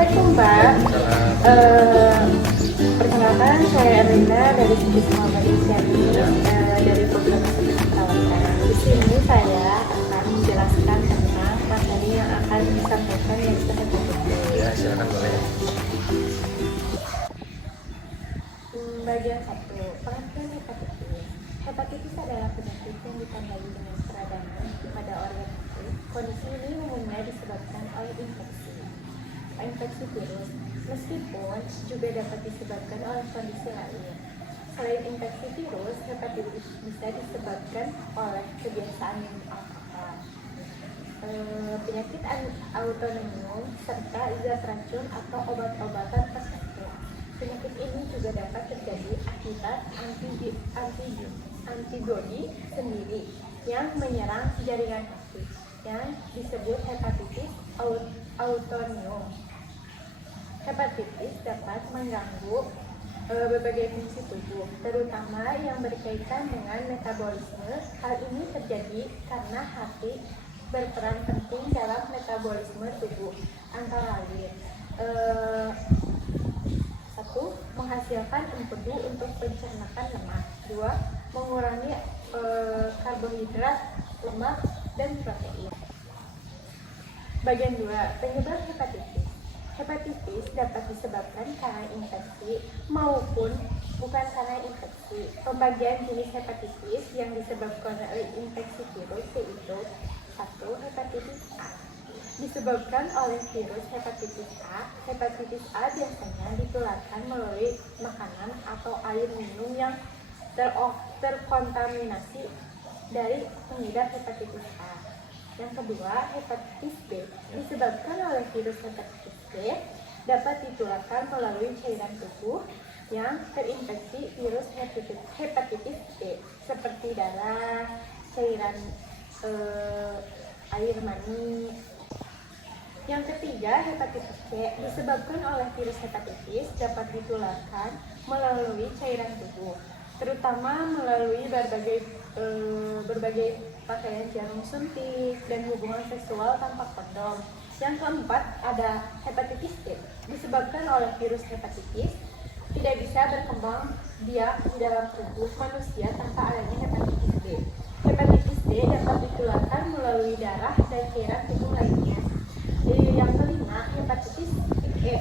Assalamualaikum Pak. Perkenalkan saya Erlina dari Sisi Muhammad Isyari dari program Studi Perawatan. Di sini saya akan menjelaskan tentang materi yang akan disampaikan yaitu hepatitis. Ya, silakan boleh. Bagian 1. Pengertian hepatitis. Hepatitis adalah penyakit yang ditandai dengan peradangan pada organ hati. Kondisi ini umumnya disebabkan oleh infeksi virus, meskipun juga dapat disebabkan oleh kondisi lain. Selain infeksi virus, hepatitis bisa disebabkan oleh kebiasaan minum alkohol, penyakit autoimun, serta zat racun atau obat-obatan tertentu. Penyakit ini juga dapat terjadi akibat antibodi sendiri yang menyerang jaringan hati, yang disebut hepatitis autoimun. Hepatitis dapat mengganggu berbagai fungsi tubuh, terutama yang berkaitan dengan metabolisme. Hal ini terjadi karena hati berperan penting dalam metabolisme tubuh, antara lain 1. Menghasilkan empedu untuk pencernaan lemak. 2. Mengurangi karbohidrat, lemak, dan protein. Bagian 2. Penyebab hepatitis. Hepatitis dapat disebabkan karena infeksi maupun bukan karena infeksi. Pembagian jenis hepatitis yang disebabkan oleh infeksi virus yaitu 1. Hepatitis A. Disebabkan oleh virus hepatitis A. Hepatitis A biasanya ditularkan melalui makanan atau air minum yang terkontaminasi dari pengidap hepatitis A. Yang kedua, hepatitis B. Disebabkan oleh virus hepatitis B, dapat ditularkan melalui cairan tubuh yang terinfeksi virus hepatitis B, seperti darah, cairan air mani. Yang ketiga, hepatitis C. Disebabkan oleh virus hepatitis, dapat ditularkan melalui cairan tubuh, terutama melalui berbagai pakaian jarum suntik dan hubungan seksual tanpa kondom. Yang keempat, ada hepatitis D. Disebabkan oleh virus hepatitis, tidak bisa berkembang biak di dalam tubuh manusia tanpa adanya hepatitis D. Hepatitis D dapat ditularkan melalui darah dan cairan tubuh lainnya. Yang kelima, hepatitis E.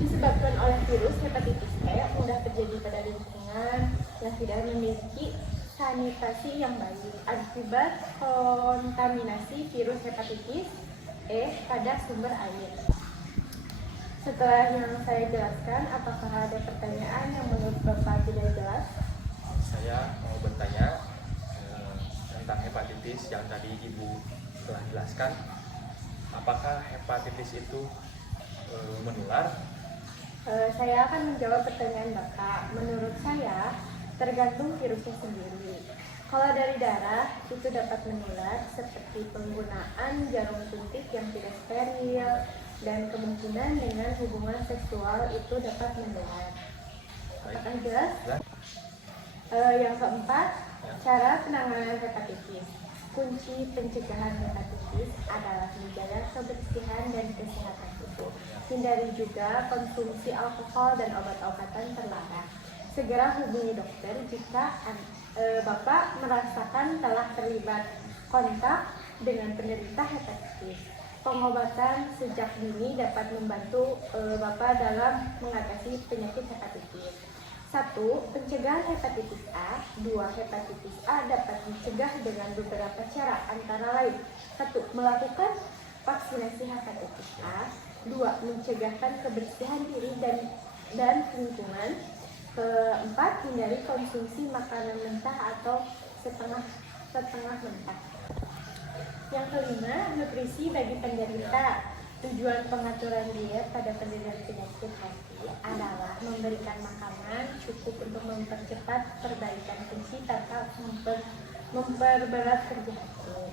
Disebabkan oleh virus hepatitis E, mudah terjadi pada lingkungan yang tidak memiliki sanitasi yang baik akibat kontaminasi virus hepatitis E pada sumber air. Setelah yang saya jelaskan, apakah ada pertanyaan yang menurut Bapak tidak jelas? Saya mau bertanya tentang hepatitis yang tadi Ibu telah jelaskan. Apakah hepatitis itu menular? Saya akan menjawab pertanyaan Bapak. Menurut saya, tergantung virusnya sendiri. Kalau dari darah, itu dapat menular seperti penggunaan jarum suntik yang tidak steril, dan kemungkinan dengan hubungan seksual itu dapat menular. Apakah jelas? Yang keempat, cara penanganan hepatitis. Kunci pencegahan hepatitis adalah menjaga kebersihan dan kesehatan tubuh. Hindari juga konsumsi alkohol dan obat-obatan terlarang. Segera hubungi dokter jika Bapak merasakan telah terlibat kontak dengan penderita hepatitis. Pengobatan sejak dini dapat membantu Bapak dalam mengatasi penyakit hepatitis. 1. Pencegahan hepatitis A. 2. Hepatitis A dapat dicegah dengan beberapa cara, antara lain 1. Melakukan vaksinasi hepatitis A. 2. Mencegahkan kebersihan diri dan lingkungan. Keempat, hindari konsumsi makanan mentah atau setengah mentah. Yang kelima, nutrisi bagi penderita. Tujuan pengaturan diet pada penderita penyakit hati adalah memberikan makanan cukup untuk mempercepat perbaikan fungsi tanpa memperberat kerja hati.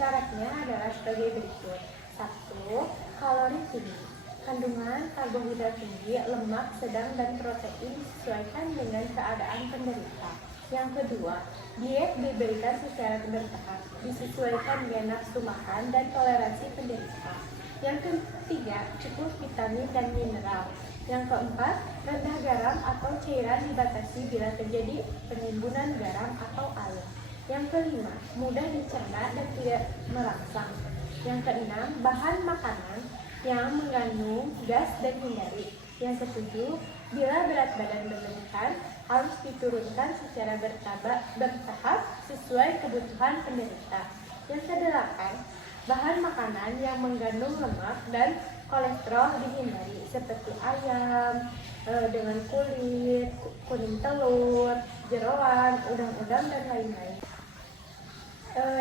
Syaratnya adalah sebagai berikut. 1. Kalori tinggi. Kandungan karbohidrat tinggi, lemak sedang, dan protein disesuaikan dengan keadaan penderita. Yang kedua, diet diberikan secara bertahap, disesuaikan dengan nafsu makan dan toleransi penderita. Yang ketiga, cukup vitamin dan mineral. Yang keempat, rendah garam atau cairan dibatasi bila terjadi penimbunan garam atau air. Yang kelima, mudah dicerna dan tidak merangsang. Yang keenam, bahan makanan yang mengandung gas dan hindari. Yang ketujuh, bila berat badan berlebihan, harus diturunkan secara bertahap sesuai kebutuhan penderita. Yang kedelapan, bahan makanan yang mengandung lemak dan kolesterol dihindari seperti ayam dengan kulit, kuning telur, jeroan, udang-udang, dan lain-lain.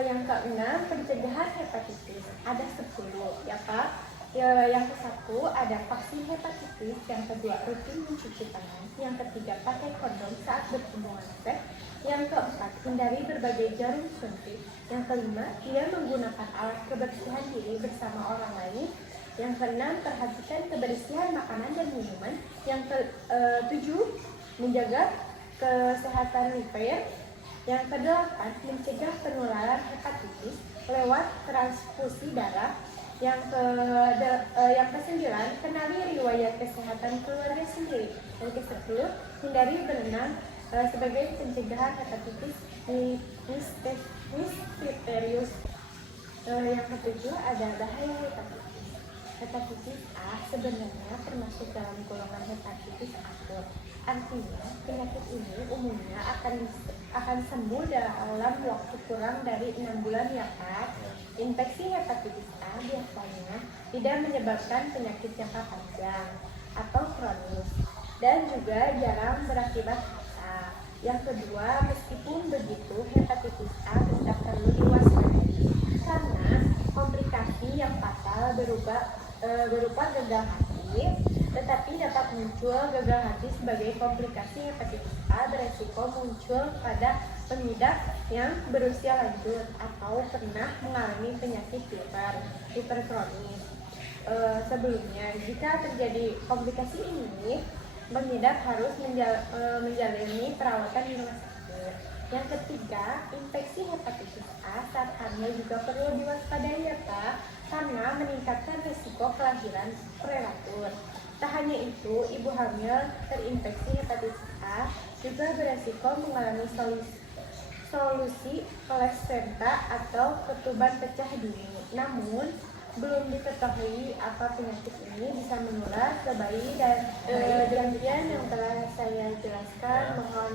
Yang keenam, pencegahan hepatitis. Ada 10 ya Kak. Yang ke-1 ada vaksin hepatitis, yang kedua rutin mencuci tangan, yang ketiga pakai kondom saat berhubungan seks, yang keempat hindari berbagai jarum suntik, yang kelima tidak menggunakan alat kebersihan diri bersama orang lain, yang keenam perhatikan kebersihan makanan dan minuman, yang ke-7 menjaga kesehatan liver, yang ke-8 mencegah penularan hepatitis lewat transfusi darah, yang ke-9 kenali riwayat kesehatan keluarga sendiri, yang ke-10 hindari berenang sebagai pencegahan hepatitis misterius. Yang ke-7 ada bahaya hepatitis. Hepatitis A sebenarnya termasuk dalam golongan hepatitis akut. Artinya, penyakit ini umumnya akan sembuh dalam waktu kurang dari 6 bulan ya Kak. Infeksi hepatitis A biasanya tidak menyebabkan penyakit jangka panjang atau kronis dan juga jarang berakibat fatal. Yang kedua, meskipun begitu, hepatitis A tetap perlu diwaspadai karena komplikasi yang fatal berupa gagal hati, tetapi dapat muncul gagal hati sebagai komplikasi hepatitis A beresiko muncul pada pengidap yang berusia lanjut atau pernah mengalami penyakit liver kronis sebelumnya. Jika terjadi komplikasi ini, pengidap harus menjalani perawatan di rumah sakit. Yang ketiga, infeksi hepatitis A saat hamil juga perlu diwaspadai ya Pak, karena meningkatkan risiko kelahiran prematur. Tak hanya itu, ibu hamil terinfeksi hepatitis A juga beresiko mengalami solusi placenta atau ketuban pecah dini. Namun, belum diketahui apa penyakit ini bisa menular ke bayi dan demikian yang telah saya jelaskan. Mohon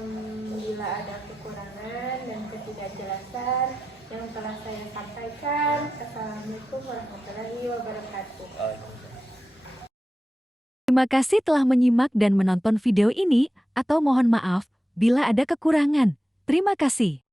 bila ada kekurangan dan ketidakjelasan yang telah saya sampaikan. Assalamualaikum warahmatullahi wabarakatuh. Terima kasih telah menyimak dan menonton video ini, atau mohon maaf bila ada kekurangan. Terima kasih.